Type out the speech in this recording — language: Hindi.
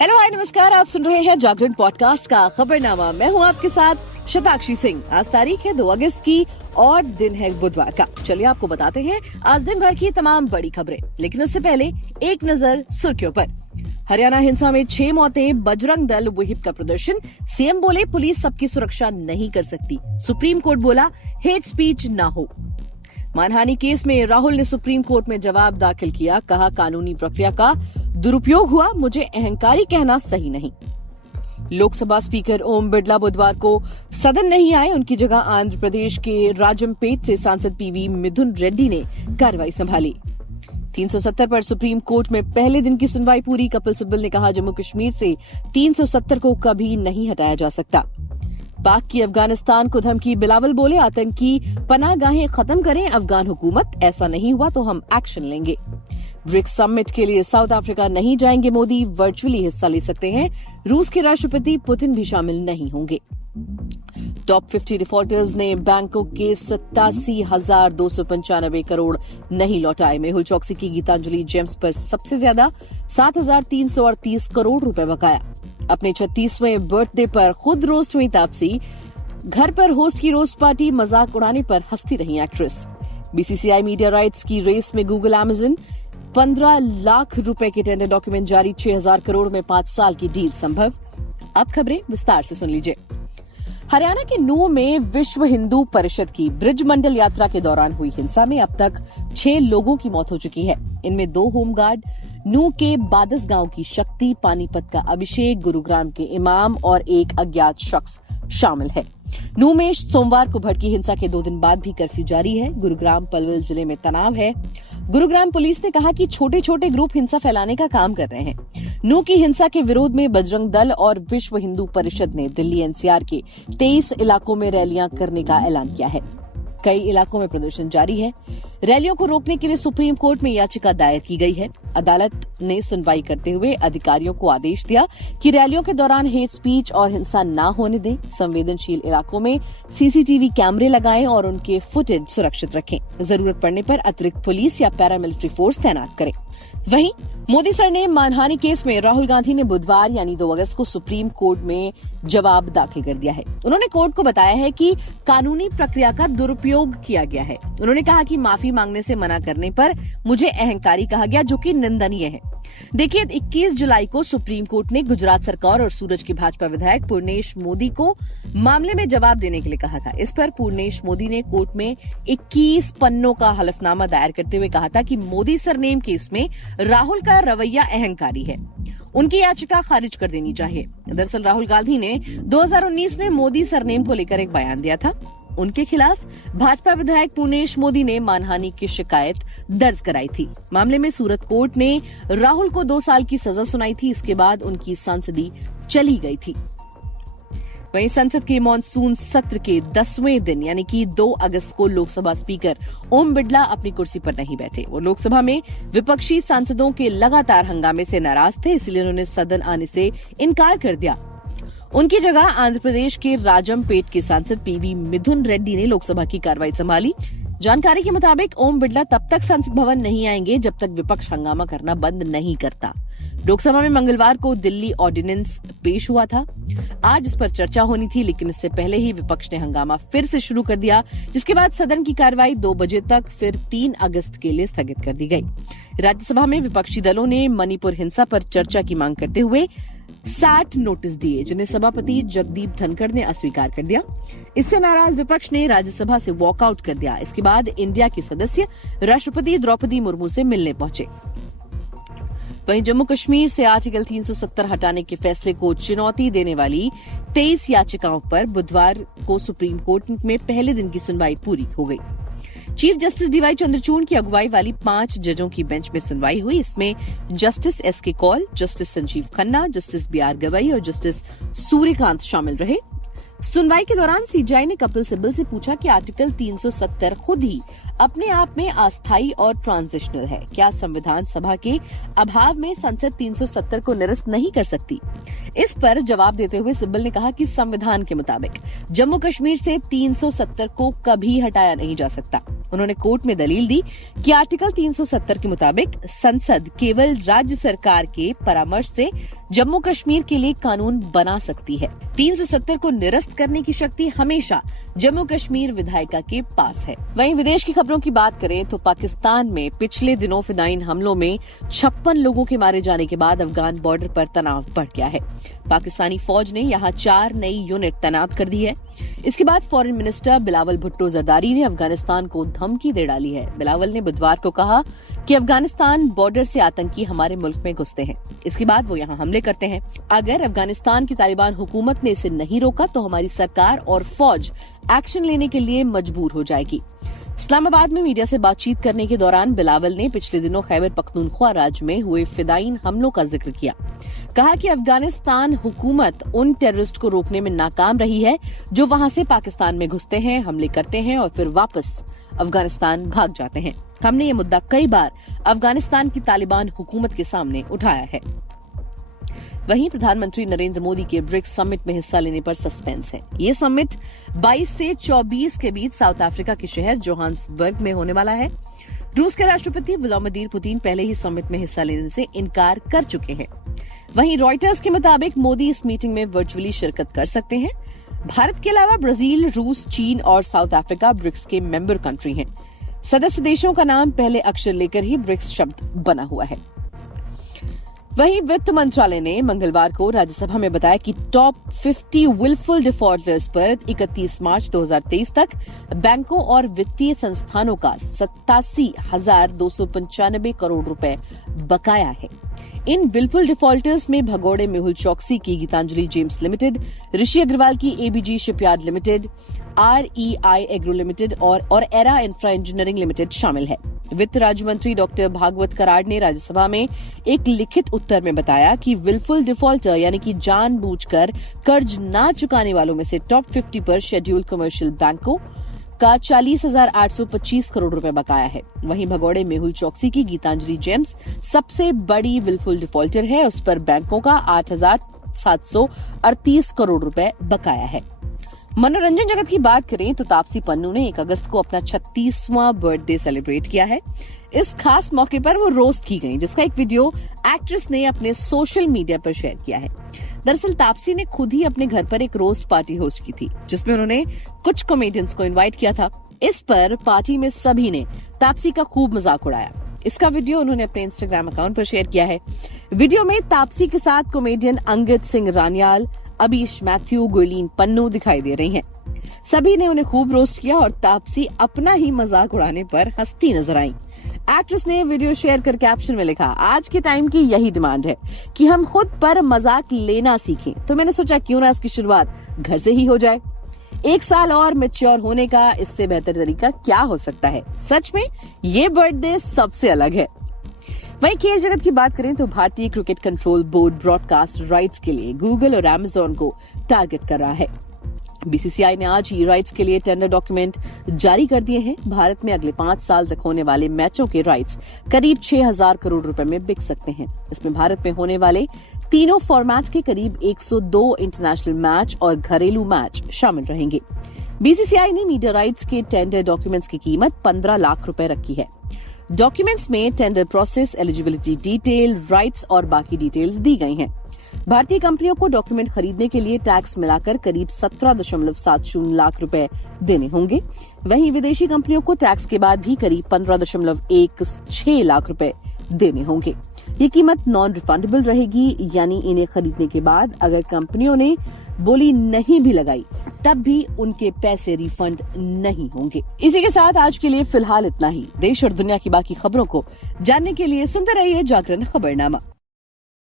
हेलो हाय नमस्कार, आप सुन रहे हैं जागरण पॉडकास्ट का खबरनामा। मैं हूं आपके साथ शताक्षी सिंह। आज तारीख है 2 अगस्त की और दिन है बुधवार का। चलिए आपको बताते हैं आज दिन भर की तमाम बड़ी खबरें, लेकिन उससे पहले एक नजर सुर्खियों पर। हरियाणा हिंसा में 6 मौतें, बजरंग दल व्हिप का प्रदर्शन। सीएम बोले पुलिस सबकी सुरक्षा नहीं कर सकती। सुप्रीम कोर्ट बोला हेट स्पीच ना हो। मानहानि केस में राहुल ने सुप्रीम कोर्ट में जवाब दाखिल किया। कहा कानूनी प्रक्रिया का दुरुपयोग हुआ, मुझे अहंकारी कहना सही नहीं। लोकसभा स्पीकर ओम बिरला बुधवार को सदन नहीं आए। उनकी जगह आंध्र प्रदेश के राजमपेट से सांसद पीवी मिथुन रेड्डी ने कार्रवाई संभाली। 370 पर सुप्रीम कोर्ट में पहले दिन की सुनवाई पूरी। कपिल सिब्बल ने कहा जम्मू कश्मीर से 370 को कभी नहीं हटाया जा सकता। पाक की अफगानिस्तान को धमकी। बिलावल बोले आतंकी पनाहगाहें खत्म करें अफगान हुकूमत, ऐसा नहीं हुआ तो हम एक्शन लेंगे। ब्रिक्स समिट के लिए साउथ अफ्रीका नहीं जाएंगे मोदी, वर्चुअली हिस्सा ले सकते हैं। रूस के राष्ट्रपति पुतिन भी शामिल नहीं होंगे। टॉप 50 डिफॉल्टर्स ने बैंकों के 87,295 करोड़ नहीं लौटाए। मेहुल चौकसी की गीतांजलि जेम्स पर सबसे ज्यादा 7,338 करोड़ रुपए बकाया। अपने 36वें बर्थडे पर खुद रोस्ट हुई तापसी। घर पर होस्ट की रोस्ट पार्टी, मजाक उड़ाने पर हंसती रही एक्ट्रेस। बीसीसीआई मीडिया राइट्स की रेस में गूगल अमेजन। 15 लाख रुपए के टेंडर डॉक्यूमेंट जारी। 6,000 करोड़ में 5 साल की डील संभव। अब खबरें विस्तार से सुन लीजिए। हरियाणा के नूंह में विश्व हिंदू परिषद की ब्रिज मंडल यात्रा के दौरान हुई हिंसा में अब तक 6 लोगों की मौत हो चुकी है। इनमें 2 होमगार्ड, नूंह के बादस गांव की शक्ति, पानीपत का अभिषेक, गुरुग्राम के इमाम और एक अज्ञात शख्स शामिल है। नूंह में सोमवार को भड़की हिंसा के 2 दिन बाद भी कर्फ्यू जारी है। गुरुग्राम पलवल जिले में तनाव है। गुरुग्राम पुलिस ने कहा कि छोटे छोटे ग्रुप हिंसा फैलाने का काम कर रहे हैं। नूंह की हिंसा के विरोध में बजरंग दल और विश्व हिंदू परिषद ने दिल्ली एनसीआर के 23 इलाकों में रैलियां करने का ऐलान किया है। कई इलाकों में प्रदर्शन जारी है। रैलियों को रोकने के लिए सुप्रीम कोर्ट में याचिका दायर की गई है। अदालत ने सुनवाई करते हुए अधिकारियों को आदेश दिया कि रैलियों के दौरान हेट स्पीच और हिंसा न होने दें। संवेदनशील इलाकों में सीसीटीवी कैमरे लगाएं और उनके फुटेज सुरक्षित रखें। जरूरत पड़ने पर अतिरिक्त पुलिस या पैरामिलिट्री फोर्स तैनात करें। वहीं मोदी सर ने मानहानि केस में राहुल गांधी ने बुधवार यानी 2 अगस्त को सुप्रीम कोर्ट में जवाब दाखिल कर दिया है। उन्होंने कोर्ट को बताया है कि कानूनी प्रक्रिया का दुरुपयोग किया गया है। उन्होंने कहा कि माफी मांगने से मना करने पर मुझे अहंकारी कहा गया, जो कि निंदनीय है। देखिए 21 जुलाई को सुप्रीम कोर्ट ने गुजरात सरकार और सूरज के भाजपा विधायक पूर्णेश मोदी को मामले में जवाब देने के लिए कहा था। इस पर पूर्णेश मोदी ने कोर्ट में 21 पन्नों का हलफनामा दायर करते हुए कहा था कि मोदी सरनेम केस में राहुल का रवैया अहंकारी है। उनकी याचिका खारिज कर देनी चाहिए। दरअसल राहुल गांधी ने 2019 में मोदी सरनेम को लेकर एक बयान दिया था। उनके खिलाफ भाजपा विधायक पूर्णेश मोदी ने मानहानि की शिकायत दर्ज कराई थी। मामले में सूरत कोर्ट ने राहुल को 2 साल की सजा सुनाई थी। इसके बाद उनकी सांसदी चली गई थी। वहीं संसद के मॉनसून सत्र के 10वें दिन यानी कि 2 अगस्त को लोकसभा स्पीकर ओम बिरला अपनी कुर्सी पर नहीं बैठे। वो लोकसभा में विपक्षी सांसदों के लगातार हंगामे से नाराज थे, इसलिए उन्होंने सदन आने से इनकार कर दिया। उनकी जगह आंध्र प्रदेश के राजमपेट के सांसद पीवी मिथुन रेड्डी ने लोकसभा की कार्रवाई संभाली। जानकारी के मुताबिक ओम बिरला तब तक संसद भवन नहीं आएंगे जब तक विपक्ष हंगामा करना बंद नहीं करता। लोकसभा में मंगलवार को दिल्ली ऑर्डिनेंस पेश हुआ था। आज इस पर चर्चा होनी थी, लेकिन इससे पहले ही विपक्ष ने हंगामा फिर से शुरू कर दिया, जिसके बाद सदन की कार्रवाई 2 बजे तक फिर 3 अगस्त के लिए स्थगित कर दी गई। राज्यसभा में विपक्षी दलों ने मणिपुर हिंसा पर चर्चा की मांग करते हुए 60 नोटिस दिए, जिन्हें सभापति जगदीप धनखड़ ने अस्वीकार कर दिया। इससे नाराज विपक्ष ने राज्यसभा से वॉकआउट कर दिया। इसके बाद इंडिया के सदस्य राष्ट्रपति द्रौपदी मुर्मू से मिलने पहुंचे। वहीं जम्मू कश्मीर से आर्टिकल 370 हटाने के फैसले को चुनौती देने वाली 23 याचिकाओं पर बुधवार को सुप्रीम कोर्ट में पहले दिन की सुनवाई पूरी हो गई। चीफ जस्टिस डीवाई चंद्रचूड़ की अगुवाई वाली 5 जजों की बेंच में सुनवाई हुई। इसमें justice S K Kaul, justice Sanjiv Khanna, justice B R Gavai और जस्टिस सूर्यकांत शामिल रहे। सुनवाई के दौरान सीजेआई ने कपिल सिब्बल से पूछा कि आर्टिकल 370 खुद ही अपने आप में अस्थायी और ट्रांजिशनल है। क्या संविधान सभा के अभाव में संसद 370 को निरस्त नहीं कर सकती? इस पर जवाब देते हुए सिब्बल ने कहा कि संविधान के मुताबिक जम्मू कश्मीर से 370 को कभी हटाया नहीं जा सकता। उन्होंने कोर्ट में दलील दी कि आर्टिकल 370 के मुताबिक संसद केवल राज्य सरकार के परामर्श से जम्मू कश्मीर के लिए कानून बना सकती है। 370 को निरस्त करने की शक्ति हमेशा जम्मू कश्मीर विधायिका के पास है। वहीं विदेश की खबरों की बात करें तो पाकिस्तान में पिछले दिनों फिदायीन हमलों में 56 लोगों के मारे जाने के बाद अफगान बॉर्डर पर तनाव बढ़ गया है। पाकिस्तानी फौज ने यहां 4 नई यूनिट तैनात कर दी है। इसके बाद फॉरेन मिनिस्टर बिलावल भुट्टो जरदारी ने अफगानिस्तान को धमकी दे डाली है। बिलावल ने बुधवार को कहा कि अफगानिस्तान बॉर्डर से आतंकी हमारे मुल्क में घुसते हैं, इसके बाद वो यहाँ हमले करते हैं। अगर अफगानिस्तान की तालिबान हुकूमत ने इसे नहीं रोका तो हमारी सरकार और फौज एक्शन लेने के लिए मजबूर हो जाएगी। इस्लामाबाद में मीडिया से बातचीत करने के दौरान बिलावल ने पिछले दिनों खैबर पख्तूनख्वा राज्य में हुए फिदायीन हमलों का जिक्र किया। कहा कि अफगानिस्तान हुकूमत उन टेररिस्ट को रोकने में नाकाम रही है जो वहां से पाकिस्तान में घुसते हैं, हमले करते हैं और फिर वापस अफगानिस्तान भाग जाते हैं। हमने ये मुद्दा कई बार अफगानिस्तान की तालिबान हुकूमत के सामने उठाया है। वहीं प्रधानमंत्री नरेंद्र मोदी के ब्रिक्स समिट में हिस्सा लेने पर सस्पेंस है। ये समिट 22 से 24 के बीच साउथ अफ्रीका के शहर जोहान्सबर्ग में होने वाला है। रूस के राष्ट्रपति व्लादिमीर पुतिन पहले ही समिट में हिस्सा लेने से इनकार कर चुके हैं। वहीं रॉयटर्स के मुताबिक मोदी इस मीटिंग में वर्चुअली शिरकत कर सकते हैं। भारत के अलावा ब्राजील, रूस, चीन और साउथ अफ्रीका ब्रिक्स के मेंबर कंट्री हैं। सदस्य देशों का नाम पहले अक्षर लेकर ही ब्रिक्स शब्द बना हुआ है। वहीं वित्त मंत्रालय ने मंगलवार को राज्यसभा में बताया कि टॉप 50 विलफुल डिफॉल्टर्स पर 31 मार्च 2023 तक बैंकों और वित्तीय संस्थानों का 87,295 करोड़ रुपए बकाया है। इन विलफुल डिफॉल्टर्स में भगोड़े मेहुल चौकसी की गीतांजलि जेम्स लिमिटेड, ऋषि अग्रवाल की ABG shipyard limited, REI agro limited और एरा इंफ्रा इंजीनियरिंग लिमिटेड शामिल है। वित्त राज्य मंत्री डॉक्टर भागवत कराड़ ने राज्यसभा में एक लिखित उत्तर में बताया कि विलफुल डिफॉल्टर यानी कि जानबूझकर कर्ज न चुकाने वालों में से टॉप 50 पर शेड्यूल्ड कमर्शियल बैंकों का 40,825 करोड़ रुपए बकाया है। वहीं भगोड़े मेहुल चौकसी की गीतांजलि जेम्स सबसे बड़ी विलफुल डिफॉल्टर है, उस पर बैंकों का 8,738 करोड़ रुपए बकाया है। मनोरंजन जगत की बात करें तो तापसी पन्नू ने 1 अगस्त को अपना 36वां बर्थडे सेलिब्रेट किया है। इस खास मौके पर वो रोस्ट की गई, जिसका एक वीडियो एक्ट्रेस ने अपने सोशल मीडिया पर शेयर किया है। दरअसल तापसी ने खुद ही अपने घर पर एक रोस्ट पार्टी होस्ट की थी, जिसमें उन्होंने कुछ कॉमेडियंस को इनवाइट किया था। इस पर पार्टी में सभी ने तापसी का खूब मजाक उड़ाया। इसका वीडियो उन्होंने अपने इंस्टाग्राम अकाउंट पर शेयर किया है। वीडियो में तापसी के साथ कॉमेडियन अंगद सिंह रानियाल, अबीश मैथ्यू, गुरलीन पन्नू दिखाई दे रही हैं। सभी ने उन्हें खूब रोस्ट किया और तापसी अपना ही मजाक उड़ाने पर हंसती नजर आई। एक्ट्रेस ने वीडियो शेयर कर कैप्शन में लिखा, आज के टाइम की यही डिमांड है कि हम खुद पर मजाक लेना सीखें, तो मैंने सोचा क्यों ना इसकी शुरुआत घर से ही हो जाए। 1 साल और मैच्योर होने का इससे बेहतर तरीका क्या हो सकता है। सच में ये बर्थडे सबसे अलग है। वहीं खेल जगत की बात करें तो भारतीय cricket control board broadcast rights के लिए गूगल और अमेजॉन को टारगेट कर रहा है। बीसीसीआई ने आज ही राइट्स के लिए टेंडर डॉक्यूमेंट जारी कर दिए हैं। भारत में अगले 5 साल तक होने वाले मैचों के राइट्स करीब 6,000 करोड़ रुपए में बिक सकते हैं। इसमें भारत में होने वाले तीनों फॉर्मेट के करीब 102 इंटरनेशनल मैच और घरेलू मैच शामिल रहेंगे। बीसीसीआई ने मीडिया राइट्स के टेंडर डॉक्यूमेंट्स की कीमत 15 लाख रुपए रखी है। डॉक्यूमेंट्स में tender process, eligibility detail, rights और बाकी डिटेल्स दी गई हैं। भारतीय कंपनियों को डॉक्यूमेंट खरीदने के लिए टैक्स मिलाकर करीब 17.70 लाख रुपए देने होंगे। वहीं विदेशी कंपनियों को टैक्स के बाद भी करीब 15.16 लाख रुपए देने होंगे। ये कीमत नॉन रिफंडेबल रहेगी, यानी इन्हें खरीदने के बाद अगर कंपनियों ने बोली नहीं भी लगाई तब भी उनके पैसे रिफंड नहीं होंगे। इसी के साथ आज के लिए फिलहाल इतना ही। देश और दुनिया की बाकी खबरों को जानने के लिए सुनते रहिए जागरण खबरनामा।